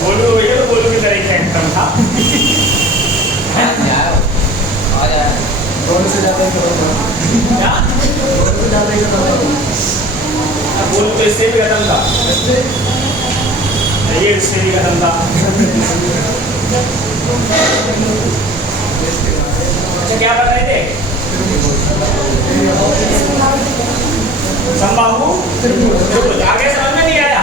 बोलू भैया तो बोलू की तरह कम था। बोलू तो इससे भी खत्म था, ये इससे भी खत्म था। अच्छा क्या बता रहे थे? समबाहु त्रिभुज। आगे समझ में नहीं आया?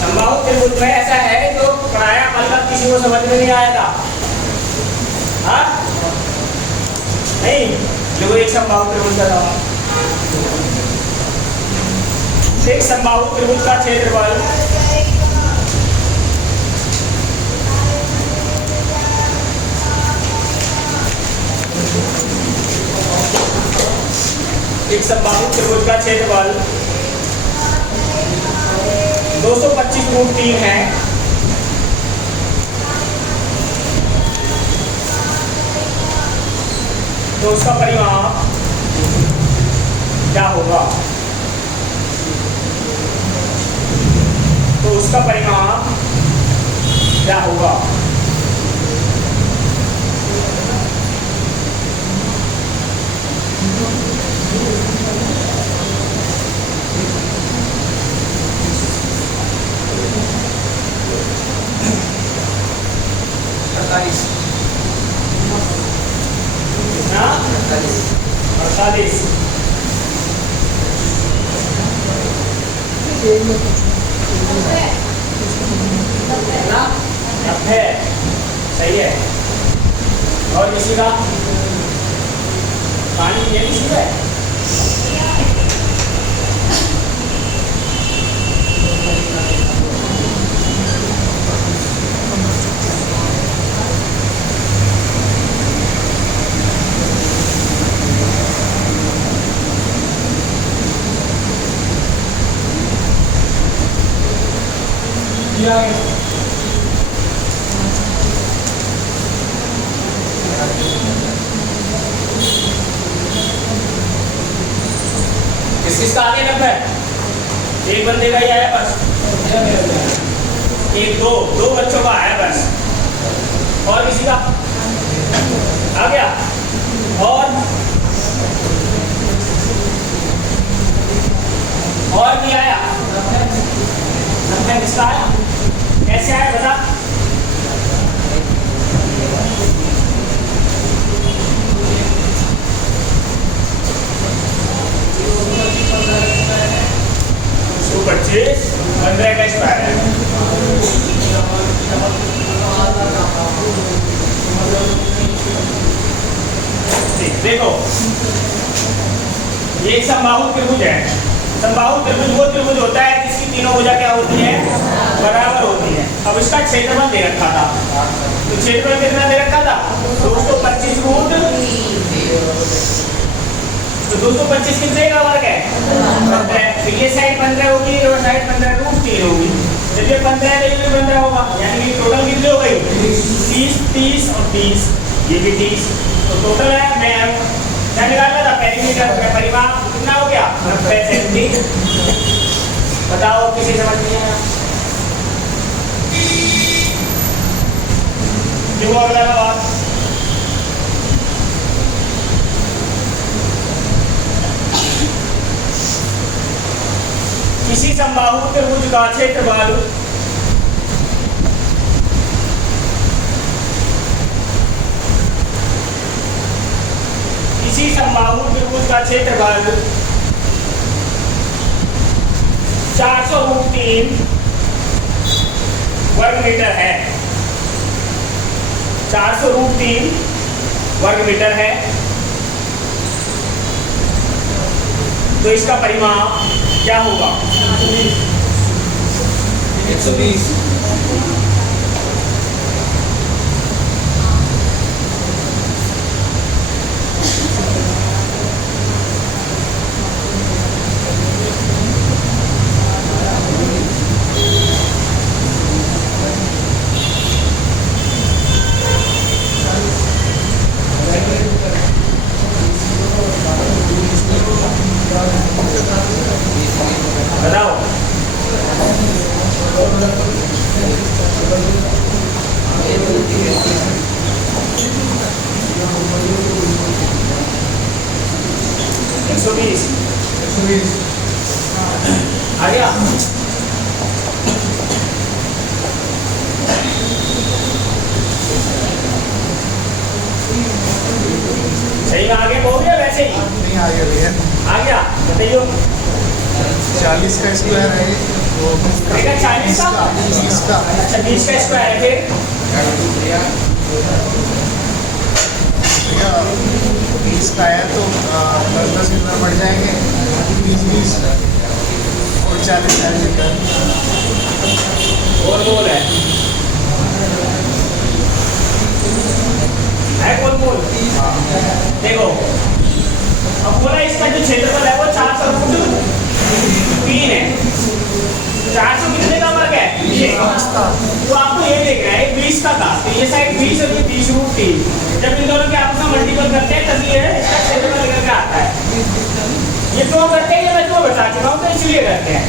समबाहु त्रिभुज में ऐसा है जो पढ़ाया मतलब किसी को समझ में नहीं आया था। हाँ नहीं, जो एक समबाहु त्रिभुज का था, एक समबाहु त्रिभुज का क्षेत्रफल एक समबाहु त्रिभुज का क्षेत्रफल 225√3 है। तो उसका परिमाप क्या होगा? तो उसका परिमाप क्या होगा? सही है। और किसी का पानी ये नहीं है। किसका आगे नंबर? एक बंदे का ही आया बस, एक दो बच्चों का आया बस। और किसी का आ गया? और नहीं आया? नंबर किसका आया? कैसे आया बता? तो 25 15 का स्क्वायर है। देखो ये एक समबाहु त्रिभुज है। समबाहु त्रिभुज वो त्रिभुज होता है जिसकी तीनों भुजा क्या होती है? बराबर होती है। अब इसका क्षेत्रफल दे रखा था, तो क्षेत्रफल कितना दे रखा था? 225√3। तो 225 कितने का वर्ग है? 15। तो ये साइड 15 होगी और साइड 15√3 होगी। जब ये 15 है तो ये 15 होगा, यानी कि टोटल कितनी हो गई? 30 30 और 30, ये भी 30। तो टोटल है मैं क्या निकालना था? पेरीमीटर का परिमाप कितना हो गया? 90 सेंटी। बताओ किसी समझ नहीं आया? क्यों अगला बात? किसी समबाहु त्रिभुज का क्षेत्रफल किसी समबाहु त्रिभुज का क्षेत्रफल 400√3 वर्ग मीटर है। 400√3 वर्ग मीटर है। तो इसका परिमाप क्या होगा? 120। आ गया भैया। आ गया, बताइए। 40 का स्क्वायर है वो, देखा 40 का, 20 का। अच्छा 20 का स्क्वायर है। भैया 20 का है तो 10 इधर बढ़ जाएंगे, 20 और 40 इधर। और बोल है कौन बोल। देखो अब बोला इसका जो क्षेत्रफल है वो 400 है। 400 कितने का वर्ग है, ये तो आपको ये देखना है 20 का था, तो ये साइड 20 और ये 20√3। जब इन दोनों के आपस में मल्टीपल करते हैं तभी ये इसका क्षेत्रफल निकल के आता है। ये क्यों करते हैं, ये मैं क्यों बता चुका हूँ, तो इसलिए करते हैं।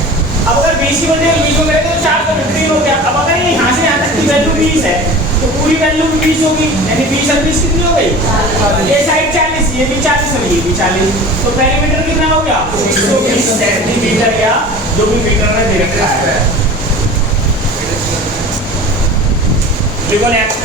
अब अगर 20 की वजह 20 को करेंगे तो 415 हो गया। अब अगर ये यहाँ से यहाँ तक की वैल्यू 20 है तो पूरी वैल्यू 20 होगी, यानी 20 और 20 कितनी हो गई, ये साइड 40, ये भी 40 और ये भी 40। तो पेरीमीटर कितना हो गया, 120 सेंटीमीटर या जो भी मीटर में दे रखा है। लिखो नेक्स्ट।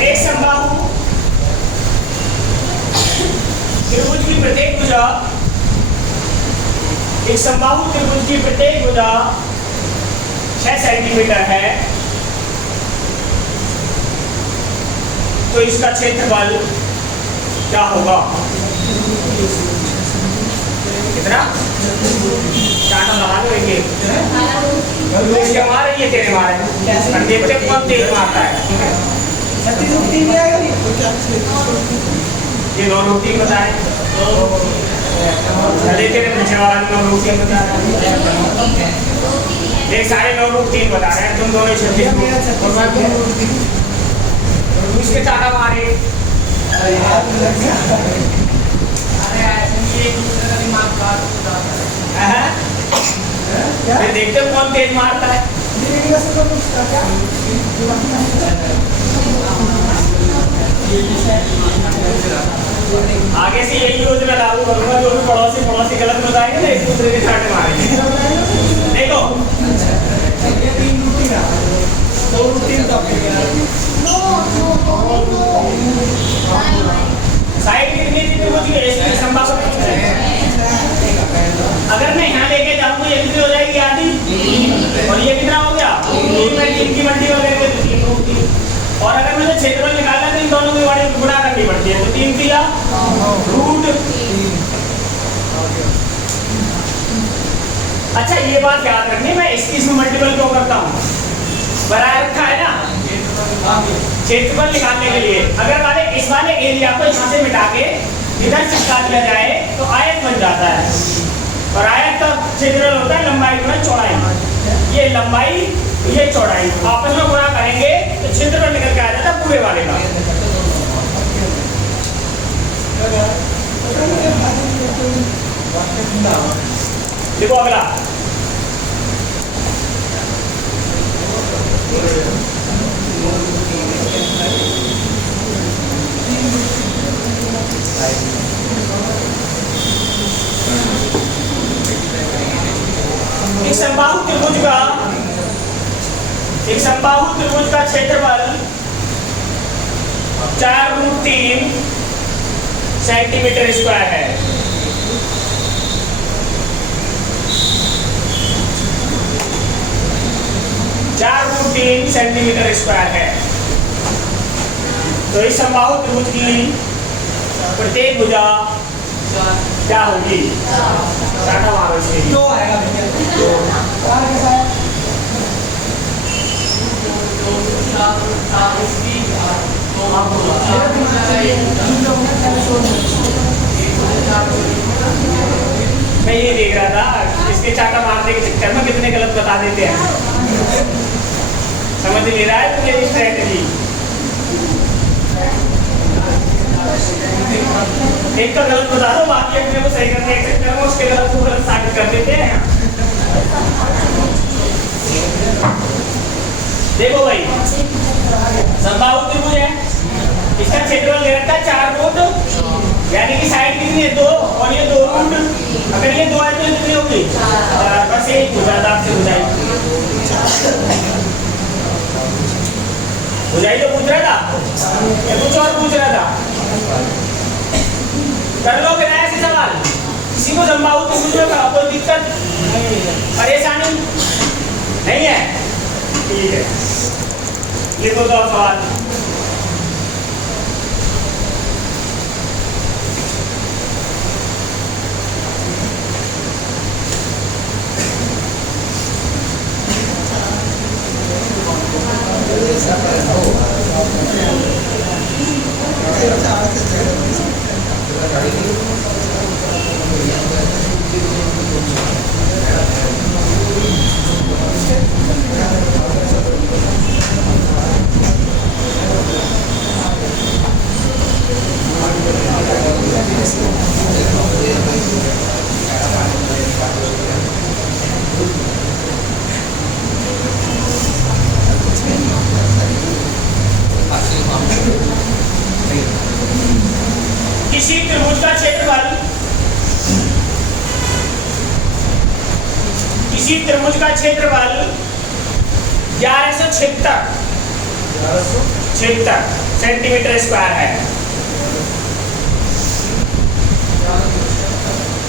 एक समबाहु त्रिभुज की प्रत्येक भुजा, एक समबाहु त्रिभुज की प्रत्येक भुजा 6 सेंटीमीटर है, तो इसका क्षेत्रफल क्या होगा, कितना, चाटा लगा दो एक इसके मारे, ये तेरे मारे, देखते कौन तेज मारता है। 36√3 नहीं आएगा, ये 9√3 बताए, तेरे पीछे वाला 9√3 बता रहा है, एक सारे 9√3 बता रहे हैं, तुम दोनों 36 इसके चाटा मारे। फिर देखते हो कौन तेज मारता है। आगे से यही योजना लागू करूंगा, जो भी पड़ोसी गलत बताएंगे ना एक दूसरे के चाटे मारेंगे। देखो साइड कितनी थी त्रिभुज की, समबाहु अगर मैं यहाँ लेके जाऊंगा ये कितनी हो जाएगी, आधी, और ये कितना हो गया 3 की मल्टी वगैरह के 3√3। और अगर मुझे क्षेत्रफल निकालना है तो इन दोनों की गुणा करनी पड़ती है, तो 3 किया √3। अच्छा ये बात याद रखनी, मैं इसमें मल्टीपल क्यों करता हूँ, बनाए रखा है ना क्षेत्रफल निकालने के लिए। अगर इस वाले एरिया को यहाँ से मिटा के इधर चिपका दिया जाए तो आयत बन जाता है, और आयत का क्षेत्रफल होता है लंबाई गुणा चौड़ाई। ये लंबाई ये चौड़ाई आपस में गुणा करेंगे तो क्षेत्रफल निकल के आ जाता है पूरे वाले का। देखो अगला एक समबाहु त्रिभुज का क्षेत्रफल 4√3 सेंटीमीटर स्क्वायर है। सेंटीमीटर स्क्वायर है। तो इस समबाहु त्रिभुज की प्रत्येक भुजा क्या होगी, साटा मारो इसमें, 2 आएगा भैया, 2 कैसा है, मैं ये देख रहा था इसके चाटा मारने के चक्कर में कितने गलत बता देते हैं। समझ नहीं रहा है तो मेरी स्ट्रेटजी। एक का गलत बता दो, बाकी अपने को सही करने के चक्कर में उसके गलत को गलत साबित कर देते हैं। देखो भाई, समबाहु त्रिभुज है, इसका क्षेत्रफल दे रखा है 4 फुट, यानी कि साइड कितनी है 2 और ये 2 रूट। अगर ये 2 है तो कितनी होगी? बस एक बुझाता आपसे बुझाई तो पूछ रहा था या कुछ और पूछ रहा था? कर लो क्या ऐसे सवाल? किसी को समबाहु त्रिभुज में कोई दिक्कत परेशानी नहीं है? ठीक है, लिखो तो सवाल। किसी त्रिभुज का क्षेत्रफल, किसी त्रिभुज का क्षेत्रफल 1176 सेंटीमीटर स्क्वायर है।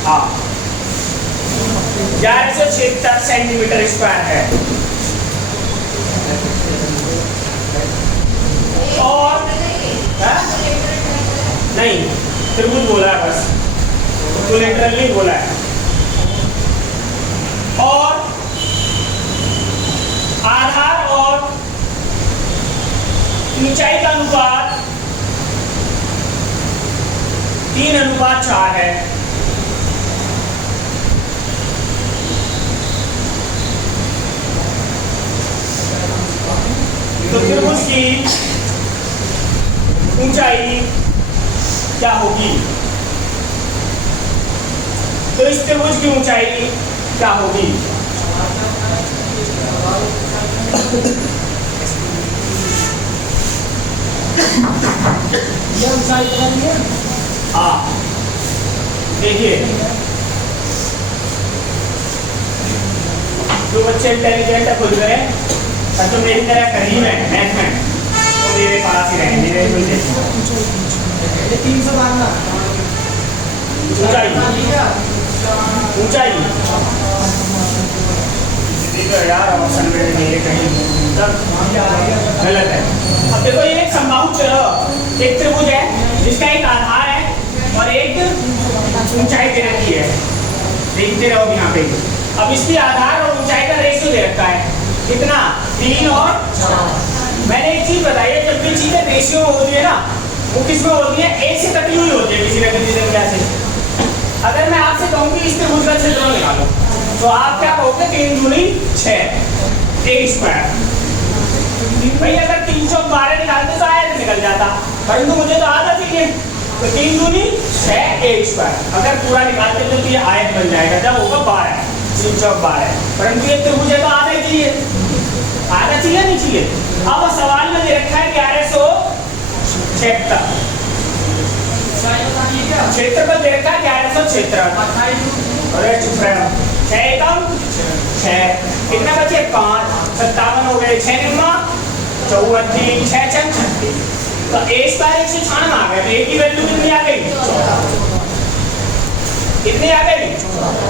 हाँ, 1176 सेंटीमीटर स्क्वायर है। और नहीं, त्रिभुज बोला है बस, इक्विलैटरल नहीं बोला है। और आधार और ऊंचाई का अनुपात 3:4 है। तो त्रिभुज की ऊंचाई क्या होगी? तो इस त्रिभुज की ऊंचाई क्या होगी? हाँ, देखिए, जो बच्चे इंटेलिजेंट है खुद गए और जो मेरी तरह करीब है मैथ में, तो मेरे पास ही रहेंगे। ये 300 मारना। ऊंचाई यार ऑप्शन में मेरे कहीं गलत है। अब देखो, ये एक समबाहु एक त्रिभुज है जिसका एक आधार है और एक ऊंचाई दे रखी है। देखते रहो यहाँ पे। अब इसकी आधार और ऊंचाई का रेशियो दे रखा है कितना? 3 और 4। मैंने एक चीज बताई है, जब भी चीजें रेशियो होती है ना, वो किसमें होती है? एक से कटी हुई होती है किसी न किसी संख्या से। अगर मैं आपसे कहूँ कि इस त्रिभुज का क्षेत्रफल निकालो, तो आप क्या कहोगे? 3 दूनी 6 a स्क्वायर। भाई अगर 3 चौक 12 निकालते तो आयत निकल जाता, परंतु मुझे तो आधा चाहिए, तो 3 दूनी 6 a स्क्वायर। अगर पूरा निकालते तो ये आयत बन जाएगा, जब होगा 12, 3 चौक 12। परंतु ये त्रिभुज है तो आधा ही चाहिए, आधा चाहिए नहीं चाहिए? अब सवाल में दे रखा है 1176, क्षेत्रफल दे रखा है 1176। अरे चुप रहे, 6 एकम 6, कितने बचे? 5, 57 हो गए। 6 निम्मा 54, 6 चम 36। तो a स्क्वायर 196 आ गया। तो a की वैल्यू कितनी आ गई? 14। कितनी आ गई?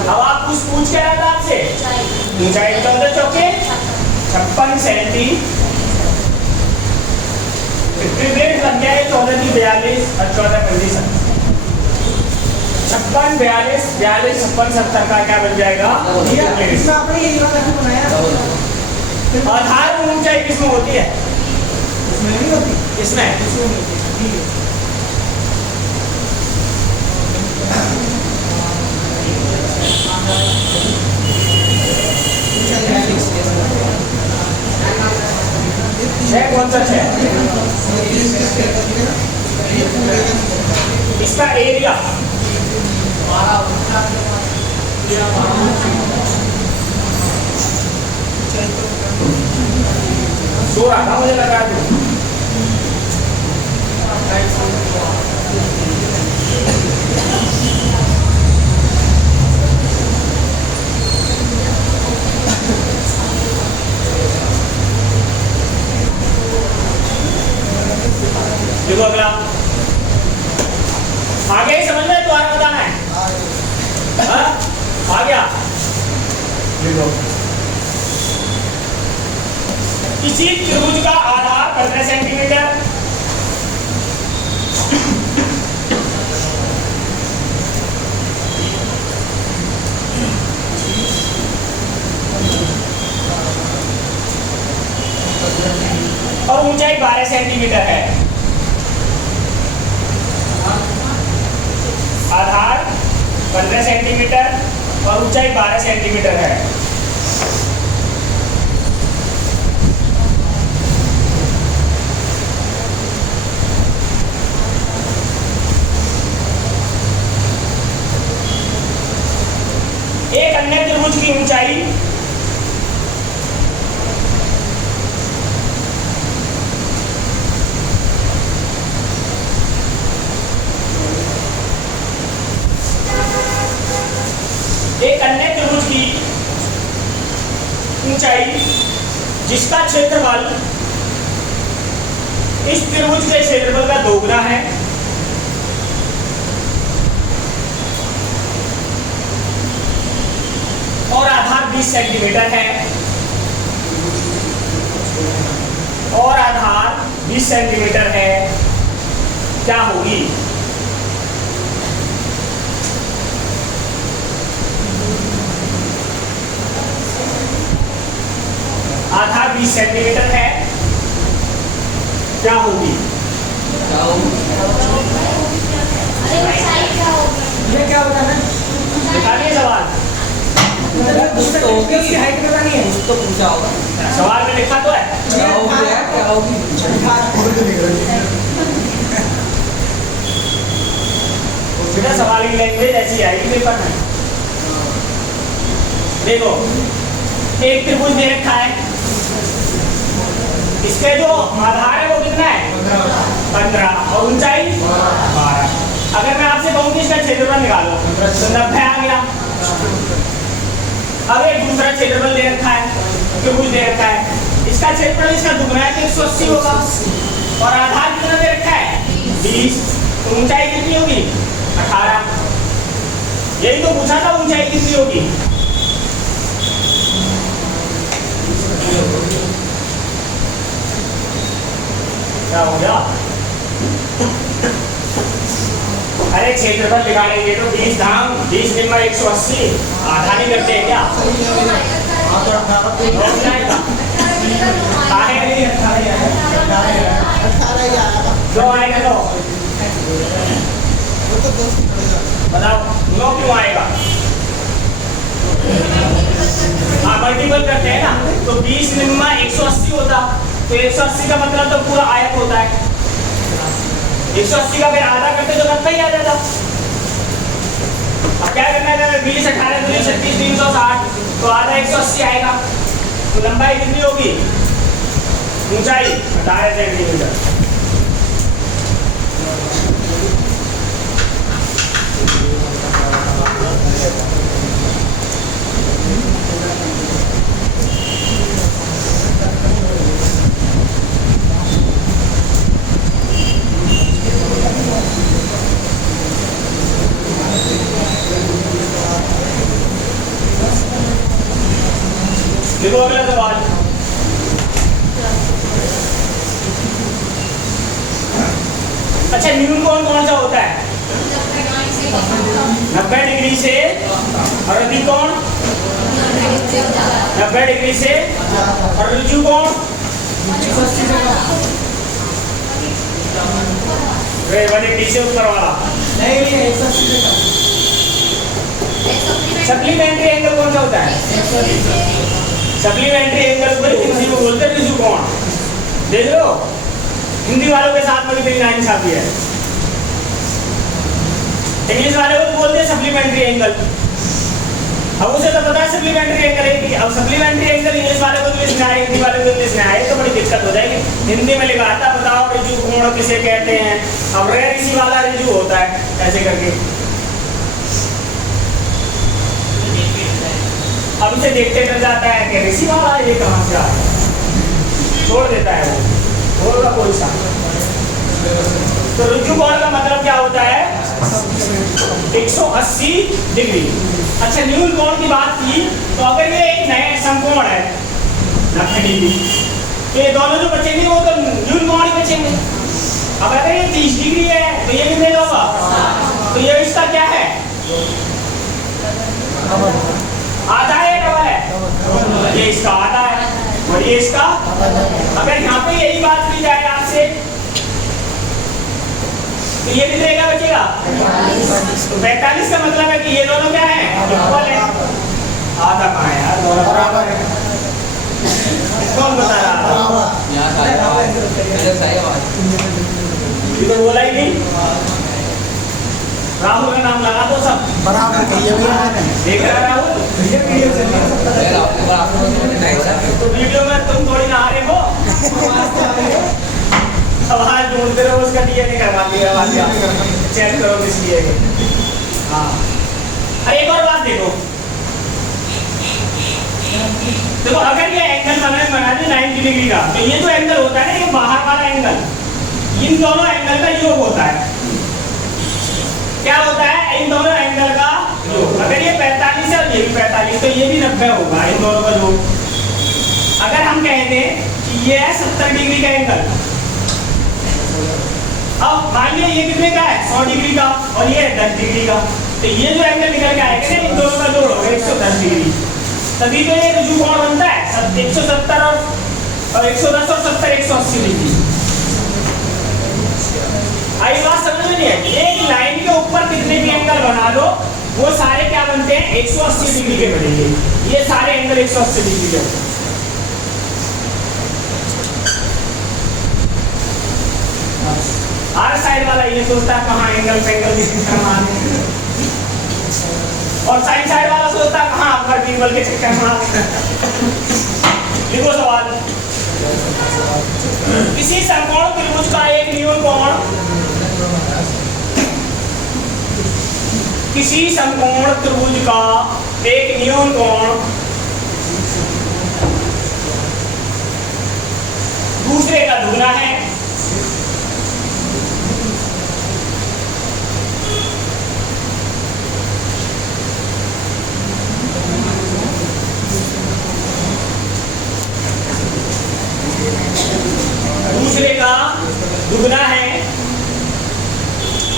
अब आप कुछ पूछ के रहा था आपसे, ऊंचाई 14 चौके 56 सेंटी। लग गया है 14 की 42 और 14 55 56 42 42 56 70 का क्या बन जाएगा? इसमें आपने ये वाला बनाया। आधार और ऊंचाई किसमें होती है? इसमें नहीं होती। इसमें कौन सा 6? इसका एरिया सो रहा था मुझे लगा तू देखो अगला आगे ही समझ में तुम्हारा बताना है हाँ? आ गया देखो किसी त्रिभुज का आधार 15 सेंटीमीटर और ऊंचाई 12 सेंटीमीटर है। आधार 15 सेंटीमीटर और ऊंचाई 12 सेंटीमीटर है। एक अन्य त्रिभुज की ऊंचाई ऊंचाई जिसका क्षेत्रफल इस त्रिभुज के क्षेत्रफल का दोगुना है और आधार 20 सेंटीमीटर है और आधार 20 सेंटीमीटर है क्या होगी? आधार 20 सेंटीमीटर है क्या होगी? ये क्या होता है? दिखाइए सवाल। उसकी हाइट बतानी है। तो पूछा होगा सवाल में लिखा तो है क्या होगी बेटा सवाल की लैंग्वेज ऐसी आएगी पेपर में। देखो एक त्रिभुज दे रखा है इसके जो आधार है वो कितना है 15 और ऊंचाई 12। अगर मैं आपसे कहूँ कि इसका क्षेत्रफल निकालो तो 90 आ गया। अब एक दूसरा क्षेत्रफल दे रखा है त्रिभुज दे रखा है इसका क्षेत्रफल इसका दुगना है तो 180 होगा और आधार कितना दे रखा है 20 तो ऊंचाई कितनी होगी 18। यही तो पूछा था ऊंचाई कितनी होगी। क्या हो गया? अरे क्षेत्रफल निकालेंगे तो 20 धाम 20 निम्मा 180 आधा नहीं करते हैं क्या? दो आएगा तो बताओ 9 क्यों आएगा? हाँ मल्टीपल करते हैं ना तो 20 निम्मा 180 होता तो 180 का मतलब तो पूरा आयत होता है। 180 का फिर आधा करते तो 90 ही आ जाता। अब क्या करना है 20 18 दूनी 36 360 तो आधा 180 आएगा तो लंबाई कितनी होगी ऊंचाई 18 सेंटीमीटर। देखो अगला सवाल अच्छा न्यून कोण कौन सा होता है 90 डिग्री से और अति कोण 90 डिग्री से और ऋजु कोण 180 से ऊपर वाला नहीं 180 से सप्लीमेंट्री एंगल कौन सा होता है सप्लीमेंट्री एंगल पर किसी को बोलते हैं ऋजु कोण। देख लो हिंदी वालों के साथ में कितनी नाइंसाफी है। इंग्लिश वाले को तो बोलते हैं सप्लीमेंट्री एंगल। अब उसे तो पता है सप्लीमेंट्री एंगल है कि अब सप्लीमेंट्री एंगल इंग्लिश वाले को इंग्लिश में आए, हिंदी वाले को इंग्लिश में आए तो बड़ी दिक्कत हो जाएगी। हिंदी में लिखा आता बताओ रिजु कोण किसे कहते हैं, अब रेयर इसी वाला रिजु होता है ऐसे करके। अब इसे देखते डर जाता है कि ऋषि वाला ये कहाँ से आया, छोड़ देता है वो बोल का कोई सा। तो रिजु कोण का मतलब क्या होता है 180 डिग्री। अच्छा न्यून कोण की बात की तो अगर ये एक नया समकोण है नखड़ी भी तो ये दोनों जो बचेंगे वो तो न्यून कोण ही बचेंगे। अब अगर ये 30 डिग्री है तो ये कितने का होगा, तो ये इसका क्या है आधा है डबल है, ये इसका आधा है और ये इसका। अगर यहाँ पे यही बात की जाए आपसे तो ये कितने का बचेगा 45 का मतलब है कि ये दोनों क्या है इक्वल है। आधा कहाँ है यार, दोनों बराबर है। कौन बता रहा ये तो बोला ही नहीं। राहुल का नाम लगा दो सब बराबर कहिए भैया देख रहा है राहुल। तो वीडियो में तुम थोड़ी ना आ रहे हो, सवाल ढूंढते रहो उसका डीएनए करवा दिया चेक करो किस लिए। हाँ अरे एक और बात देखो अगर ये एंगल बना दी 90 डिग्री का तो ये जो एंगल होता है ना ये बाहर वाला एंगल इन दोनों एंगल का योग होता है। क्या होता है इन दोनों एंगल का योग। अगर ये 45 है और ये भी 45 तो ये भी 90 होगा इन दोनों का योग। अगर हम कह दें कि ये है 70 डिग्री का एंगल, अब मान लिया ये कितने का है 100 डिग्री का और ये 10 डिग्री का, तो ये जो एंगल निकल के आएगा ना इन दोनों का जोड़ होगा 110 डिग्री। तभी तो ये रुजु कोण बनता है 170 और 110 और 70 180 डिग्री। आई बात समझ में नहीं है। एक लाइन के ऊपर कितने भी एंगल बना लो वो सारे क्या बनते हैं 180 डिग्री के बनेंगे। ये सारे एंगल 180 डिग्री के। हर साइड वाला ये सोचता है कहाँ एंगल मारने और साइड वाला सोचता है कहाँ आपका टेबल के चक्कर मारने। लिखो सवाल। किसी समकोण त्रिभुज का एक न्यून कोण, किसी समकोण त्रिभुज का एक न्यून कोण दूसरे का दुगना है। दूसरे का दुगना है।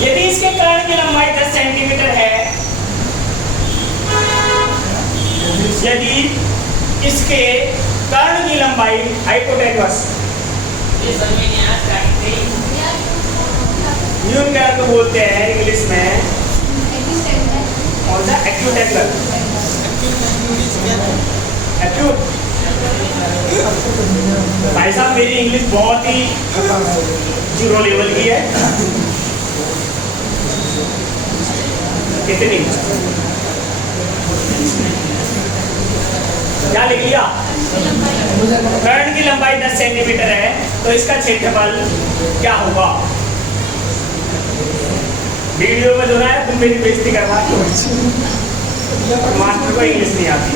यदि इसके कर्ण की लंबाई 10 सेंटीमीटर है, यदि इसके कर्ण की लंबाई हाइपोटेनस न्यून कर्ण को बोलते हैं इंग्लिश में कौन सा एक्यूट एंगल एक्यूट। भाई साहब मेरी इंग्लिश बहुत ही 0 लेवल की है। कितनी क्या लिख लिया? कर्ण की लंबाई 10 सेंटीमीटर है तो इसका क्षेत्रफल क्या होगा? वीडियो में जो है तुम मेरी बेइज्जती करवा मास्टर को इंग्लिश नहीं आती।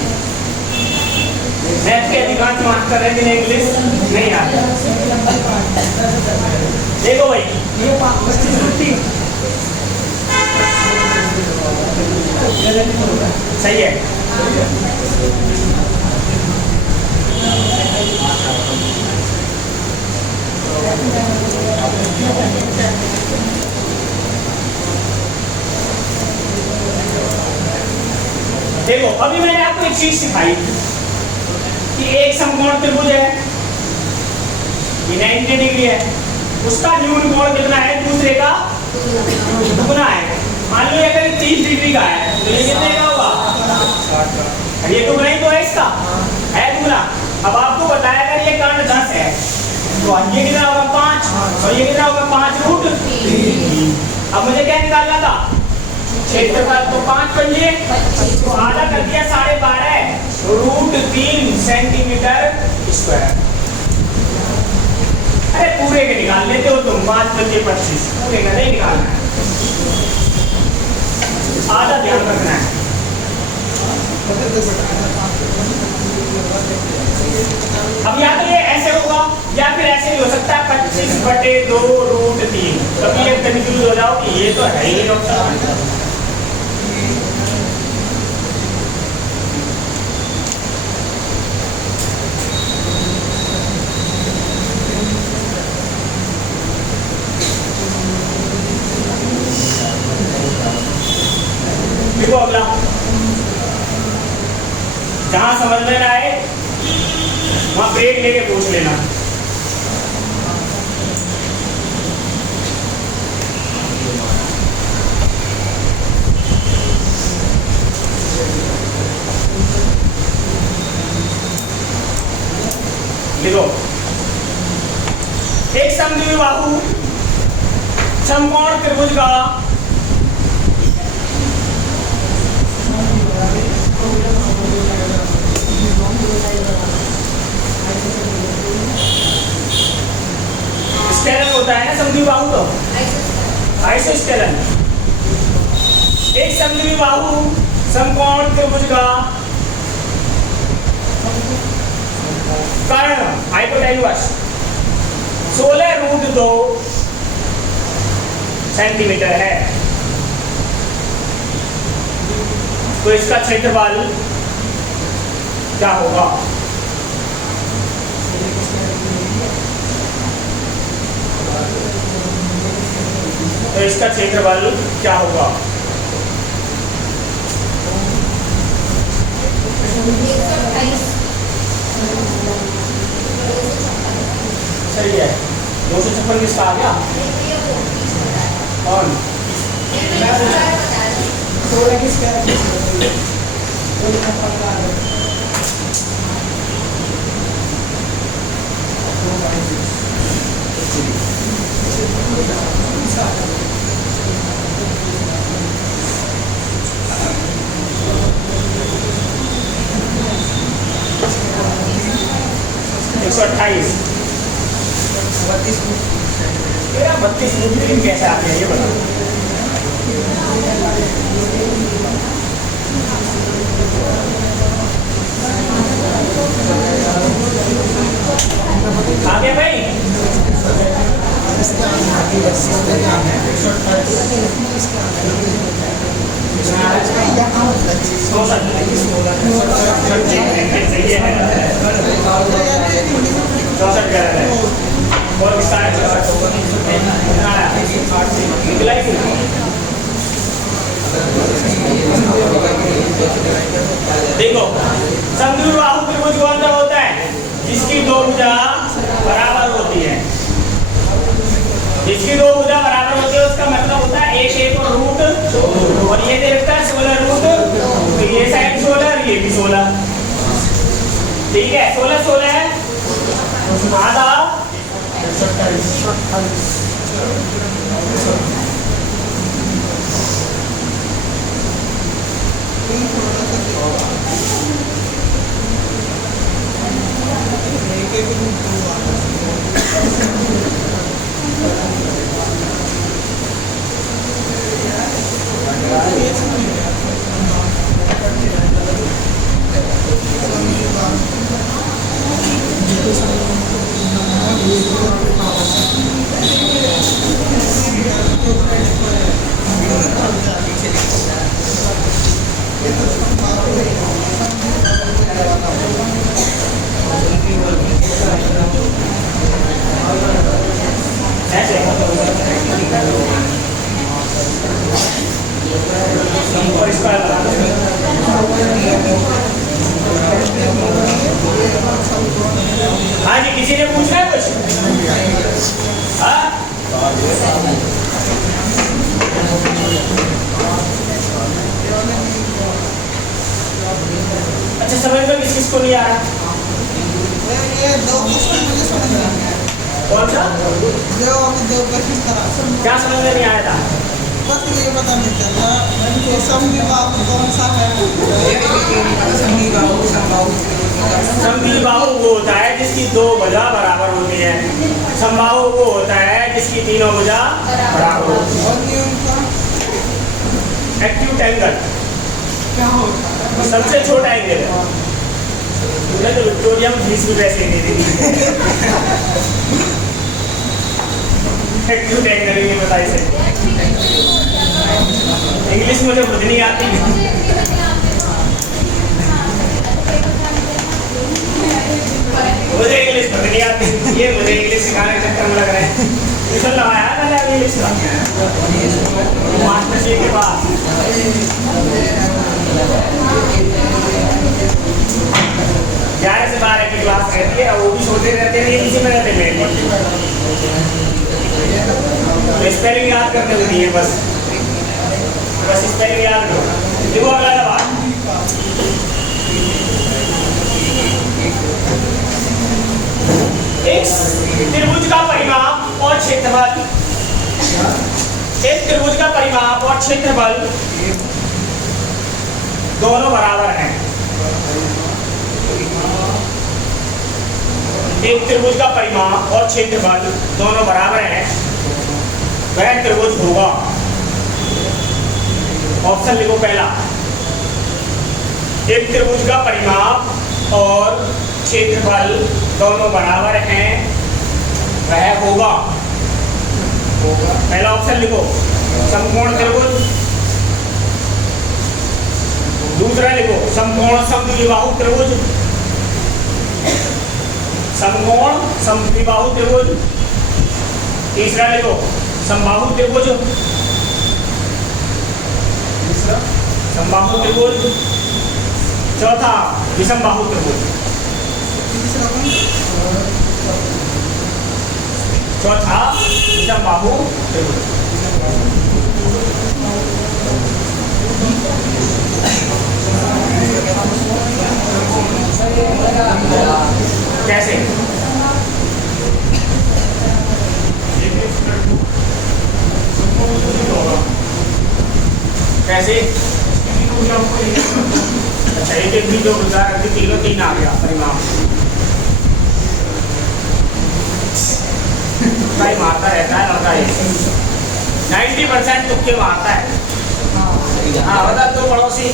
मैथ के अधिकांश मास्टर है जिन्हें इंग्लिश नहीं आती। देखो भाई सही है। देखो अभी मैंने आपको एक चीज सिखाई कि एक समकोण त्रिभुज है, ये 90 डिग्री है, उसका न्यून कोण कितना है? दूसरे का दुगना है। मान लो अगर 30 डिग्री का है तो ये कितने का होगा? ये दुगना ही तो है, इसका है दुगना। अब आपको बताया अगर ये कर्ण 10 है तो ये कितना होगा? 5। और ये कितना होगा 5√3। अब मुझे क्या निकालना था क्षेत्रफल, तो 5 पंजे तो आधा कर दिया 12.5√3 सेंटीमीटर स्क्वायर। अरे पूरे के निकाल लेते हो तुम, 5 पंजे 25, पूरे का नहीं निकालना है, आधा ध्यान रखना है। अब या तो ये ऐसे होगा या फिर ऐसे भी हो सकता है 25/2√3। कभी ये कंफ्यूज हो जाओ कि ये तो है ही ऑप्शन। देखो अगला, जहां समझ में ना आए वहां ब्रेक लेके पूछ लेना। देखो, एक समद्विबाहु समकोण त्रिभुज का स्केलर होता है ना समद्विबाहु, तो आइसोस्केलर। एक समद्विबाहु समकोण त्रिभुज का कर्ण हाइपोटेन्यूस 16√2 सेंटीमीटर है, तो इसका क्षेत्रफल क्या होगा? तो इसका क्षेत्रफल क्या होगा? सही है। 256 किसका आ गया? कौन? 16 किसका? एक 128 32 कैसे आते हैं ये बताओ। आ गया भाई? और किसका है? देखो, समद्विबाहु त्रिभुज कौन सा होता है? जिसकी दो भुजा बराबर होती है। जिसकी दो भुजा बराबर होती है उसका मतलब होता है एक एक और रूट, और ये देखता है 16√, तो ये साइड 16 और ये भी 16। ठीक है, 16 16 है, आधा 2 क्वेश्चन मुझे समझ में आ गया। कौन सा? देव अभी देव का किस तरह क्या समझ में नहीं आया था? बस ये पता नहीं चल रहा कि समविबाहु कौन सा है। समविबाहु समबाहु समद्विबाहु वो होता है जिसकी दो भुजा बराबर होती है। समबाहु वो होता है जिसकी तीनों भुजा बराबर होती और ये उनका है। एक्यूट एंगल क्या होता है? सबसे छोटा एंगल है। तुमने तो विक्टोरिया में 20 रुपए से दे दी। एक्यूट एंगल ये बताइए सर। इंग्लिश मुझे खुद नहीं आती। मुझे इंग्लिश खुद नहीं आती। ये मुझे इंग्लिश सिखाने के चक्कर में लग रहे हैं। ट्यूशन लगाया है मैंने इंग्लिश का मास्टर जी के पास। 11 से 12 की क्लास रहती है, वो भी छोटे रहते हैं, इसी में रहते हैं। स्पेलिंग याद करने को नहीं है, बस स्पेलिंग याद करो। देखो अगला सवाल। एक त्रिभुज का परिमाप और क्षेत्रफल, एक त्रिभुज का परिमाप और क्षेत्रफल दोनों बराबर हैं। एक त्रिभुज का परिमाप और क्षेत्रफल दोनों बराबर हैं, वह त्रिभुज होगा। ऑप्शन लिखो पहला। एक त्रिभुज का परिमाप और क्षेत्रफल दोनों बराबर हैं, वह होगा। पहला ऑप्शन लिखो समकोण त्रिभुज। दूसरा लिखो समकोण समद्विबाहु त्रिभुज। समकोण समद्विबाहु त्रिभुज। तीसरा लिखो समबाहु त्रिभुज। समबाहु त्रिभुज। चौथा विषमबाहु त्रिभुज। चौथा विषमबाहु त्रिभुज। कैसे? कैसे? अच्छा एक भी जो भुजा रखी तीनों तीन आ गया परिमाप। भाई मारता रहता है लड़का, 90% तुक्के मारता है। हाँ बता दो पड़ोसी।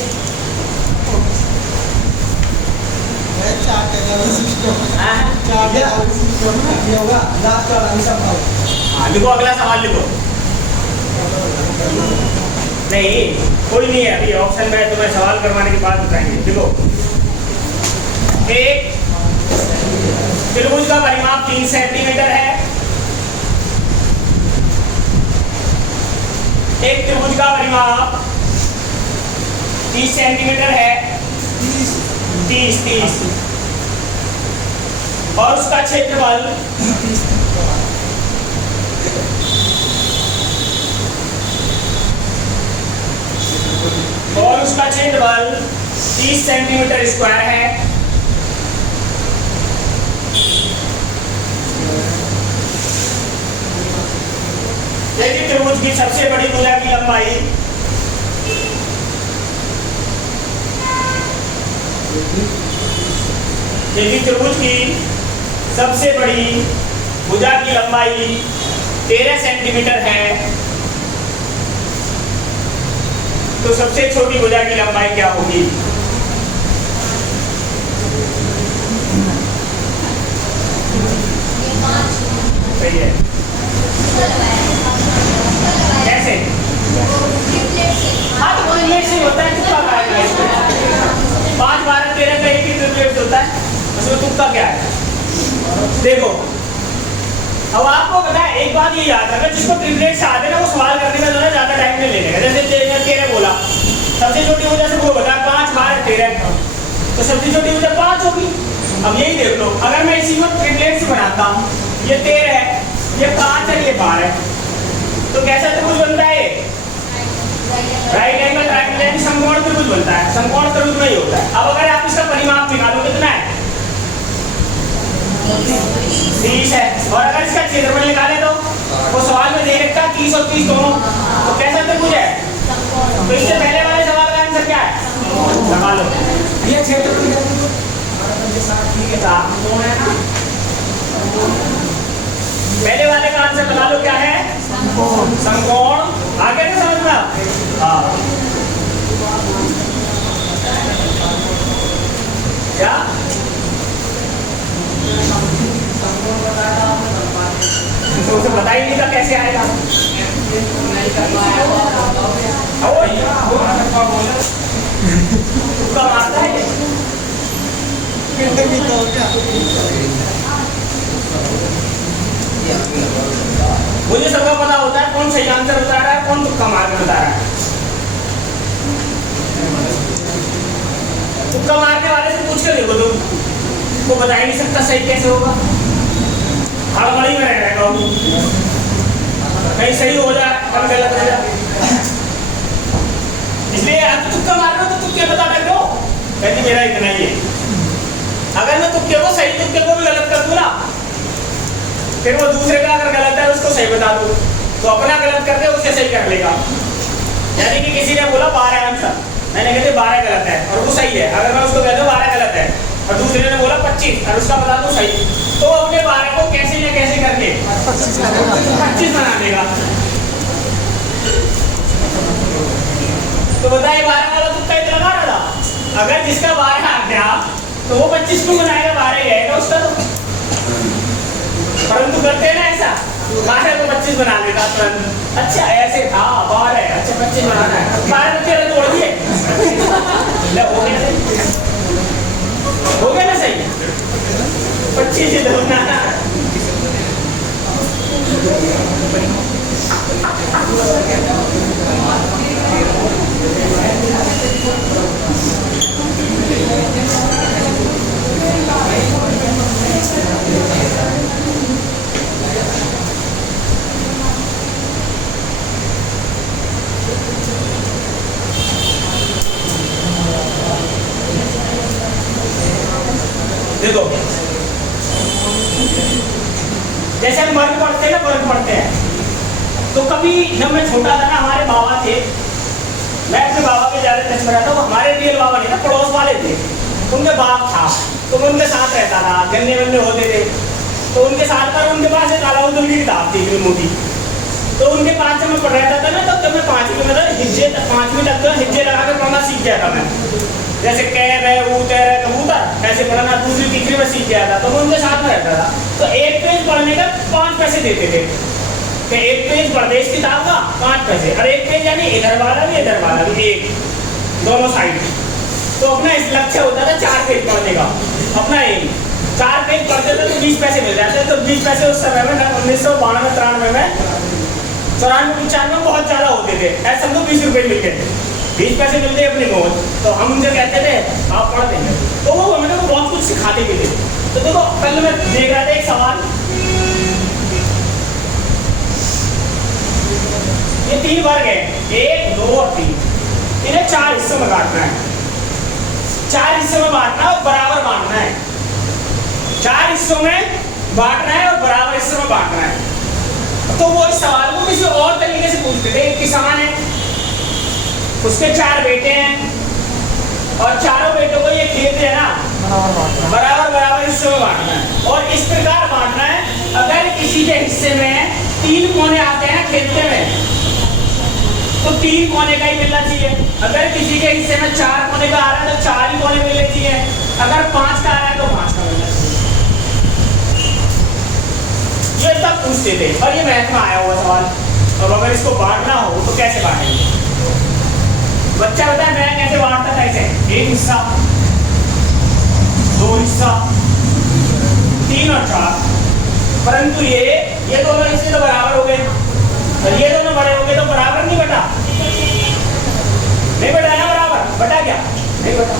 हाँ लिखो अगला सवाल लिखो। नहीं कोई नहीं है अभी ऑप्शन में, तुम्हें सवाल करवाने के बाद बताएंगे। देखो एक त्रिभुज का परिमाप 3 सेंटीमीटर है। एक त्रिभुज का परिमाप 30 सेंटीमीटर है। 30 और उसका क्षेत्रफल और उसका क्षेत्रफल 30 सेंटीमीटर स्क्वायर है। यदि त्रिभुज की सबसे बड़ी भुजा की लंबाई यदि त्रिभुज की सबसे बड़ी भुजा की लंबाई 13 सेंटीमीटर है, तो सबसे छोटी भुजा की लंबाई क्या होगी? सही है। कैसे? हाँ तो ट्रिपलेट से होता है, तुक्का का है इसमें। 5 12 13 का एक ही ट्रिपलेट होता है, उसमें तुक्का क्या है? देखो अब आपको पता है एक बात ये याद रखना, जिसको ट्रिपलेट से आते ना वो सवाल करने में जो ज्यादा टाइम नहीं लेने का। जैसे 13 बोला, सबसे छोटी वजह से वो बता 5 12 13, तो सबसे छोटी वजह 5 होगी। अब यही देख लो, अगर मैं इसी को ट्रिपलेट से बनाता हूँ, ये 13 है, ये 5 है, ये 12 है, तो कैसा त्रिभुज बनता है? राइट एंगल ट्रायंगल समकोण त्रिभुज बनता है। समकोण त्रिभुज में ही होता है। अब अगर आप इसका परिमाप निकालो कितना है? 30 है। और अगर इसका क्षेत्रफल निकाले तो वो सवाल में दे रखा 30 और 30 दोनों, तो कैसे त्रिभुज है? तो इससे पहले वाले सवाल का आंसर क्या है? लगा लो ये क्षेत्रफल पहले वाले का आंसर लगा लो, क्या है? समकोण। आगे नहीं समझना? हाँ क्या तो उसे पता ही नहीं था कैसे आएगा। तुक्का मारता है भी तो क्या मुझे सबका पता होता है कौन सही आंसर बता रहा है, कौन तुक्का मार के बता रहा है। तुक्का मारने वाले से पूछ के देखो, तुम को बता ही नहीं सकता सही कैसे होगा, हड़बड़ी में रहेगा वो, कहीं सही हो जाए कहीं गलत हो जाए। इसलिए आप तुक्का मार रहे हो तो तुक्के बता रहे हो, कहती मेरा इतना ही है। अगर मैं तुक्के को सही तुक्के को भी गलत कर दूं ना, फिर वो दूसरे का अगर गलत है उसको सही बता दूं, तो अपना गलत करके उसे सही कर लेगा। यानी कि किसी ने बोला 12 आंसर, मैंने कहते 12 गलत है और वो सही है। अगर मैं उसको कहता हूँ 12 गलत है और दूसरे ने बोला 25 और उसका बता दूं सही, तो अपने 12 को कैसे न कैसे करके 25 बना देगा। तो बताइए 12 वाला तुक्का इतना लगा रहा था, अगर जिसका 12 आ गया तो वो 25 क्यों बनाएगा? 12 गएगा उसका तो, परंतु करते हैं ना ऐसा, 12 को 25 बना देगा तुरंत। अच्छा ऐसे था 12, अच्छा 25 बनाना है, 12 बच्चे तोड़ दिए, हो गया ना सही, 25 ही ढूंढना है। देखो जैसे हम वर्ग पढ़ते हैं ना, वर्ग पढ़ते हैं तो कभी जब मैं छोटा था ना, हमारे बाबा थे, मैं अपने बाबा के ज्यादा टच में रहता हूँ। हमारे रियल बाबा नहीं था, पड़ोस वाले थे, उनके बाप था तो मैं उनके साथ रहता था, गन्ने वन्ने होते थे तो उनके साथ पर उनके पास एक अलाउद्दीन की किताब थी इतनी मोटी, तो उनके पास जब मैं पढ़ रहता था ना, तब जब मैं 5वीं में था, हिज्जे 5वीं तक हिज्जे लगा कर पढ़ना सीख गया था मैं। जैसे कैब है, ऊतर है, कबूतर, ऐसे पढ़ना 2री 3री में सीख गया था, तो मैं उनके साथ में रहता था। तो एक पेज पढ़ने का 5 पैसे देते थे, कि एक पेज पढ़ते इस किताब का 5 पैसे, और एक पेज यानी इधर वाला भी एक, दोनों साइड। तो अपना इस लक्ष्य होता था 4 पेज पढ़ने का, अपना एक 4 पेज पढ़ते थे तो 20 पैसे मिल जाते। तो 20 पैसे उस समय में 1992-93 में 94-95 बहुत ज्यादा होते थे, ऐसे समझो 20 रुपए मिलते थे, 20 पैसे मिलते अपने को। तो हम उनसे कहते थे आप पढ़ देंगे, तो वो हमें को बहुत कुछ सिखाते भी थे। तो देखो पहले मैं देख रहा था एक सवाल, ये 3 वर्ग है, 1, 2 और 3, इन्हें 4 हिस्सों में बांटना है, 4 हिस्सों में बांटना और बराबर बांटना है, 4 हिस्सों में बांटना है और बराबर हिस्सों में बांटना है। तो वो इस सवाल को किसी और तरीके से पूछते थे। एक किसान है, उसके 4 बेटे हैं और चारों बेटों को ये खेत है ना बराबर हिस्सों में बांटना है, और इस प्रकार बांटना है अगर किसी के हिस्से में 3 कोने आते हैं खेत में तो 3 कोने का ही मिलना चाहिए, अगर किसी के हिस्से में 4 कोने का आ रहा है तो 4 ही कोने मिलने चाहिए, अगर 5 का आ रहा है तो 5 का मिलना चाहिए। ये तब पूछते थे और ये मैथ में आया हुआ सवाल। अब अगर इसको बांटना हो तो कैसे बांटेंगे? बच्चा बताए मैं कैसे बांटता था इसे, 1 हिस्सा, 2 हिस्सा, 3 और 4, परंतु ये दोनों हिस्से तो बराबर हो गए और ये दोनों बड़े हो गए तो बराबर नहीं बटा, नहीं बटा ना, बराबर बटा क्या? नहीं बटा।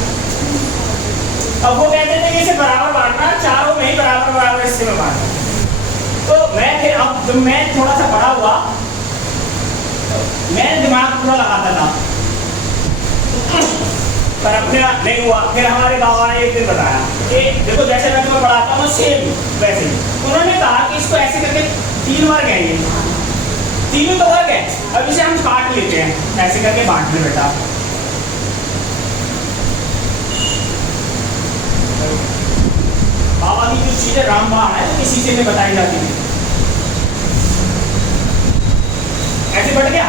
अब वो कहते थे कि इसे बराबर बांटना, चारों में ही बराबर हिस्से में बांटना। तो मैं फिर अब जब मैं थोड़ा सा बड़ा हुआ, मैं दिमाग पूरा लगाता था, पर अपने नहीं हुआ। फिर हमारे गाँव वाले एक दिन बताया कि देखो जैसे मैं तुम्हें पढ़ाता हूँ सेम वैसे ही। उन्होंने कहा कि इसको ऐसे करके 3 वर्ग है, ये 3 तो वर्ग है, अब इसे हम काट लेते हैं, ऐसे करके बांट ले बेटा। बाबा की जो चीजें रामबाण है तो किसी से में बताई जाती है। ऐसे बढ़ गया,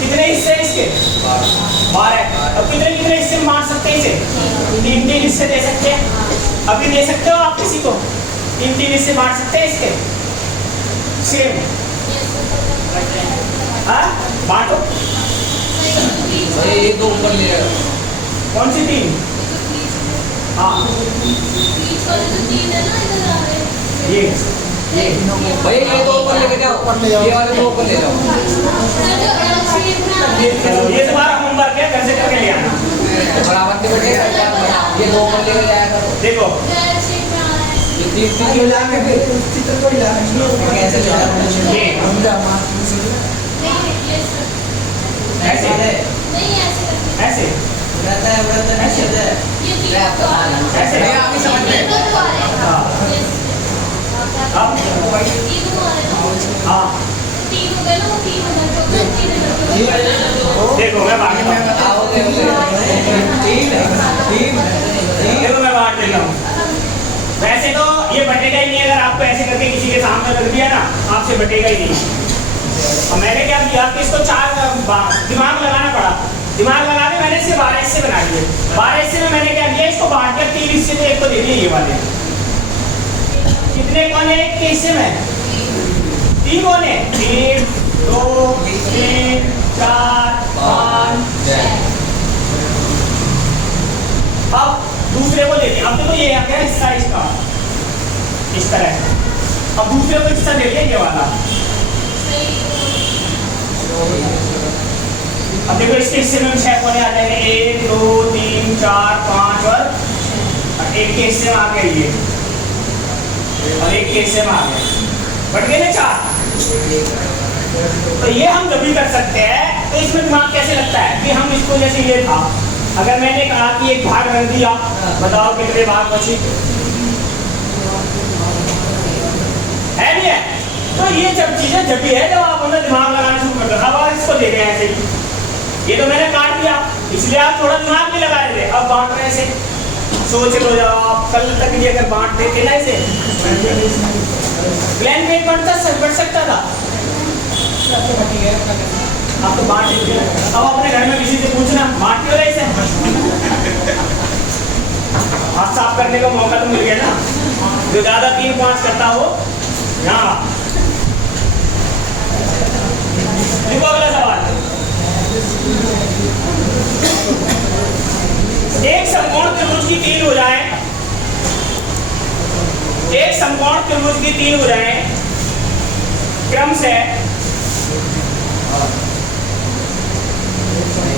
कितने हिस्से हैं इसके? 12। अब कितने कितने हिस्से में बांट सकते हैं इसे? 3 हिस्से दे सकते हैं। अभी दे सकते हो आप किसी को? 3 हिस्से बांट सकते हैं इसके सेम। हाँ बांटो। ये 2 ऊपर ले रहा कौन सी 3? हाँ ये भैया ये 2 ऊपर लेके जाओ, ये वाले 2 ऊपर ले जाओ। ये तुम्हारा होमवर्क है, घर से करके ले आना। बराबर के बैठे ये 2 ऊपर लेके जाया करो। देखो ये 3 ले जाके चित्र को ले जाना कैसे ले जाना ये ऐसे ऐसे रहता है ऐसे ऐसे ये आप ही समझ में। हाँ हाँ देखो मैं बांट देता हूँ। देखो मैं बांट देता हूँ। वैसे तो ये बटेगा ही नहीं, अगर आपको ऐसे करके किसी के सामने रख दिया ना आपसे बटेगा ही नहीं। और मैंने क्या किया कि इसको 4 दिमाग लगाना पड़ा। दिमाग लगा के मैंने इसे 12 हिस्से बना दिए। 12 हिस्से में मैंने क्या किया, इसको बांट दिया 3 हिस्से में, एक को दे दिए ये वाले। कितने कोने एक के हिस्से में? 3 कोने, 3 2 3 4 5 6। अब दूसरे को दे दिया। अब देखो ये आ गया हिस्सा इसका इस तरह। अब दूसरे को हिस्सा दे दिया ये वाला। अब देखो इसके हिस्से में 6 कोने आ जाएंगे, 1 2 3 4 5 और एक के हिस्से में आ गए ये, और एक के हिस्से में आ गए, बढ़ गए ना 4। तो ये हम जब भी कर सकते हैं। तो इसमें दिमाग कैसे लगता है कि हम इसको, जैसे ये था, अगर मैंने कहा कि एक भाग रख दिया, बताओ कितने भाग बचे? है नहीं है? तो ये जब चीजें जब भी है, जब आप अपना दिमाग लगाना शुरू कर दो। अब आप इसको देख रहे हैं ऐसे ही, ये तो मैंने काट दिया, इसलिए आप थोड़ा दिमाग भी लगा रहे थे। अब बांट रहे से सोच लो, जाओ आप कल तक ये अगर बांट देते ना इसे, प्लान में बढ़ सकता था। आप तो बांट देते। अब अपने घर में किसी से पूछना बांट क्यों रहे इसे? हाथ साफ करने का मौका तो मिल गया ना। जो ज्यादा 3-5 करता हो यहाँ। देखो अगला सवाल, एक समकोण त्रिभुज की 3 भुजाएं, एक समकोण त्रिभुज की 3 भुजाएं क्रम से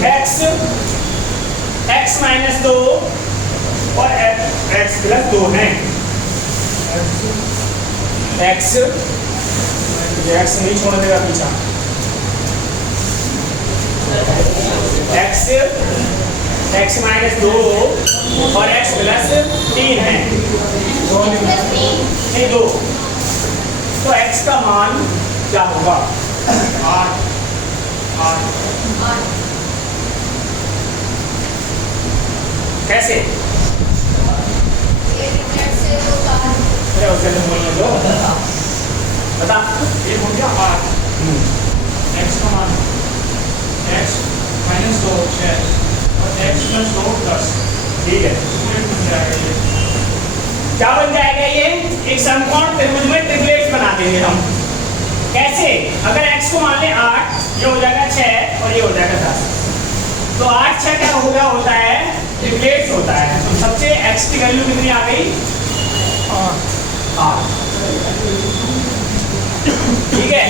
x - 2 और x + 2 हैं। x नहीं छोड़ देगा पीछा। x - 2 और x + 3 है, नहीं 2। तो x का मान क्या होगा? 8। कैसे? उसे तो बोलने दो, बता। ये हो गया 8। x का मान x - 2 6 और x + 2 10। ठीक है, क्या बन जाएगा? ये एक समकोण त्रिभुज में ट्रिपलेट्स बना देंगे हम। कैसे? अगर x को मान लें 8, ये हो जाएगा 6 और ये हो जाएगा 10। तो 8 6 क्या हो गया होता है? ट्रिपलेट्स होता है। तो सबसे x की वैल्यू कितनी आ गई? 8। ठीक है,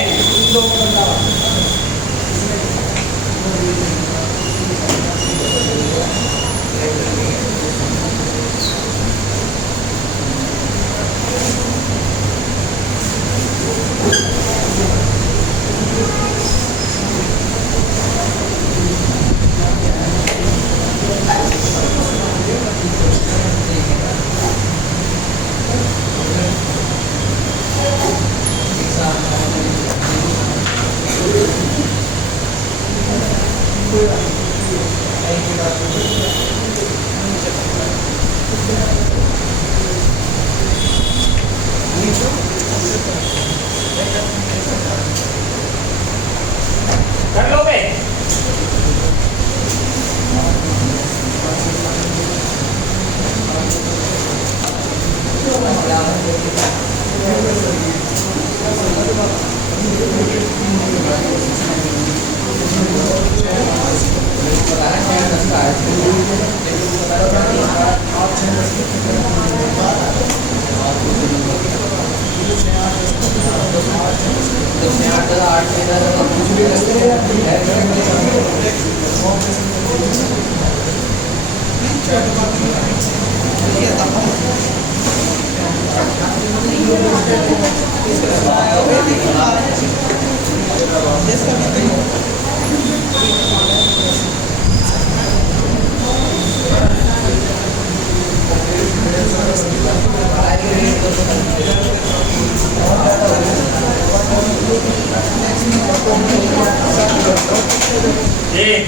एक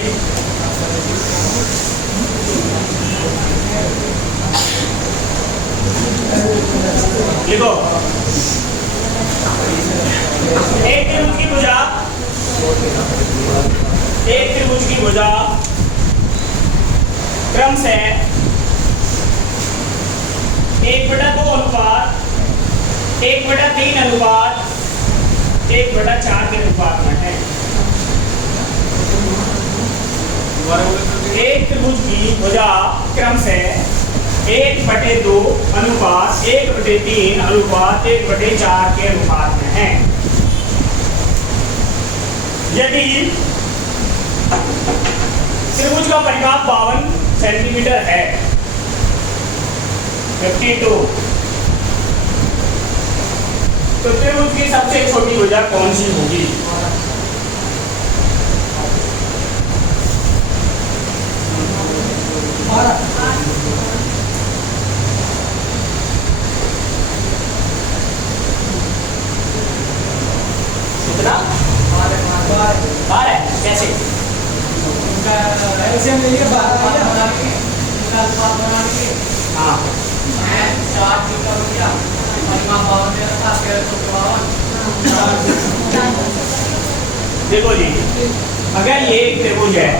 लिखो, एक त्रिभुज की भुजा, एक त्रिभुज की भुजा क्रम से 1/2 अनुपात 1/3 अनुपात 1/4 के अनुपात में है। एक त्रिभुज की भुजा क्रम से 1/2 अनुपात 1/3 अनुपात 1/4 के अनुपात में है। यदि त्रिभुज का परिमाप 52 सेंटीमीटर है, 52, तो त्रिभुज की सबसे छोटी भुजा कौन सी होगी? कितना? 12 है। कैसे? हाँ, देखो जी, अगर ये एक त्रिभुज है,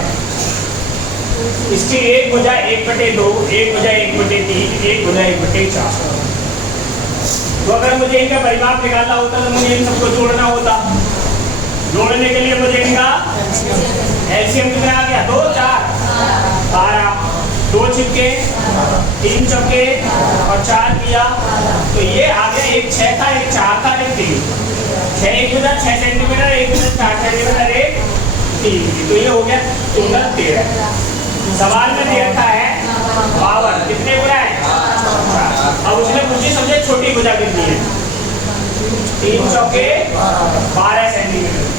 इसकी एक भुजा 1/2, एक भुजा 1/3, एक भुजा 1/4, तो अगर मुझे इनका परिमाप निकालना होता तो मुझे इन सबको जोड़ना होता। जोड़ने के लिए मुझे इनका एलसीएम कितना आ गया? 2 4 12, 2 छिक्के 3 चौके और 4 किया, तो ये आ गया। एक 6 था, एक 4 था, एक 3। 6 एक भुजा 6 सेंटीमीटर, एक भुजा 4 सेंटीमीटर, एक 3, तो ये हो गया टोटल 13। सवाल में दे रखा है 52, कितने भुजा है? अब उसने पूछी सबसे छोटी भुजा कितनी है? 3 चौके 12 सेंटीमीटर।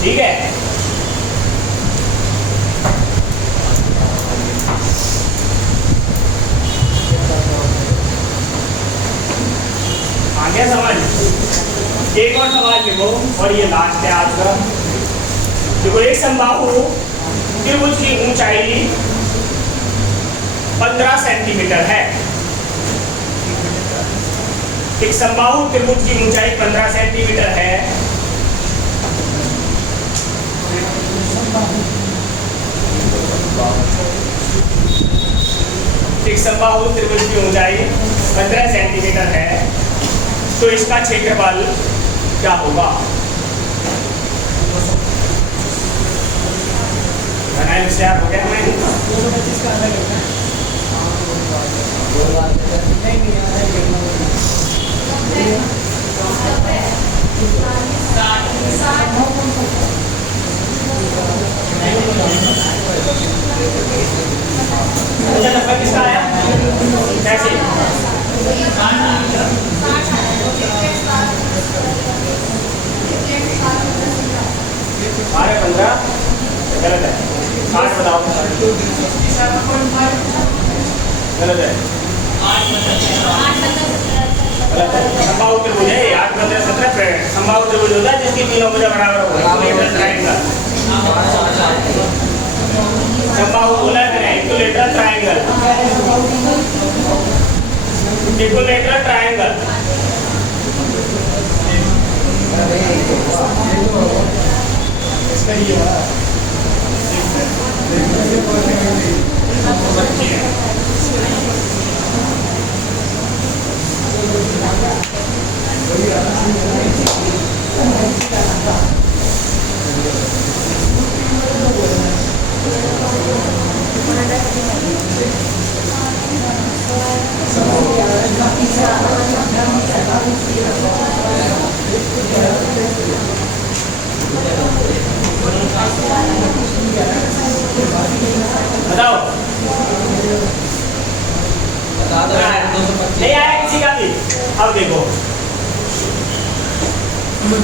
ठीक है, आ गया समझ? एक और सवाल लिखो और ये लास्ट है आज का। देखो, एक समबाहु त्रिभुज की ऊंचाई 15 सेंटीमीटर है। एक समबाहु त्रिभुज की ऊंचाई 15 सेंटीमीटर है। एक समबाहु त्रिभुज की ऊंचाई 15 सेंटीमीटर है, तो इसका क्षेत्रफल क्या होगा? तैयार हो गया हमें? अच्छा, नंबर किसका आया? कैसे? 15 गलत है। 60 बताओ। गलत है। समबाहु त्रिभुज है 8 15 17 समबाहु त्रिभुज होता है जिसकी तीनों भुजा बराबर होगा इक्विलेटरल ट्रायंगल। समबाहु बोला है इक्विलेटरल ट्रायंगल, इक्विलेटरल ट्रायंगल। इसका ये है बताओ नहीं आया किसी का भी। अब देखो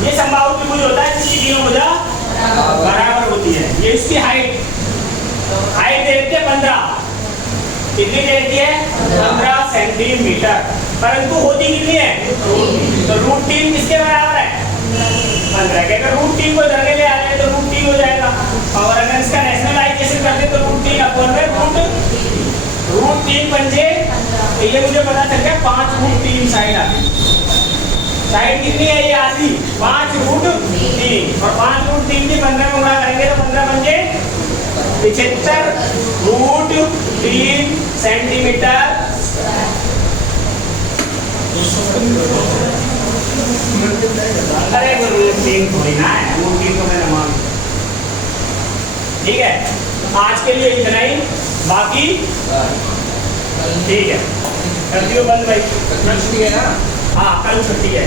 ये समबाहु त्रिभुज होता है जिसकी तीनों भुजा बराबर होती है। ये इसकी हाइट दे रखी है 15, कितनी दे रखी है 15 सेंटीमीटर, परंतु होती कितनी है तो √3 किसके बराबर है 15 के। अगर √3 को इधर ले आ जाए तो √3 हो जाएगा, और अगर इसका रैशनलाइजेशन करते तो √3 अपॉन में √3 पंजे, तो ये मुझे पता चल गया 5√3 साइड आ गई। साइड कितनी है ये आधी 5√3, और 5√3 की 15 में गुणा करेंगे तो 15 पंजे 75√3 सेंटीमीटर। अरे वो √3 थोड़ी ना है, √3 तो मैंने मान। ठीक है, आज के लिए इतना ही, बाकी ठीक है कर दियो बंद भाई। छुट्टी है ना? हाँ कल छुट्टी है।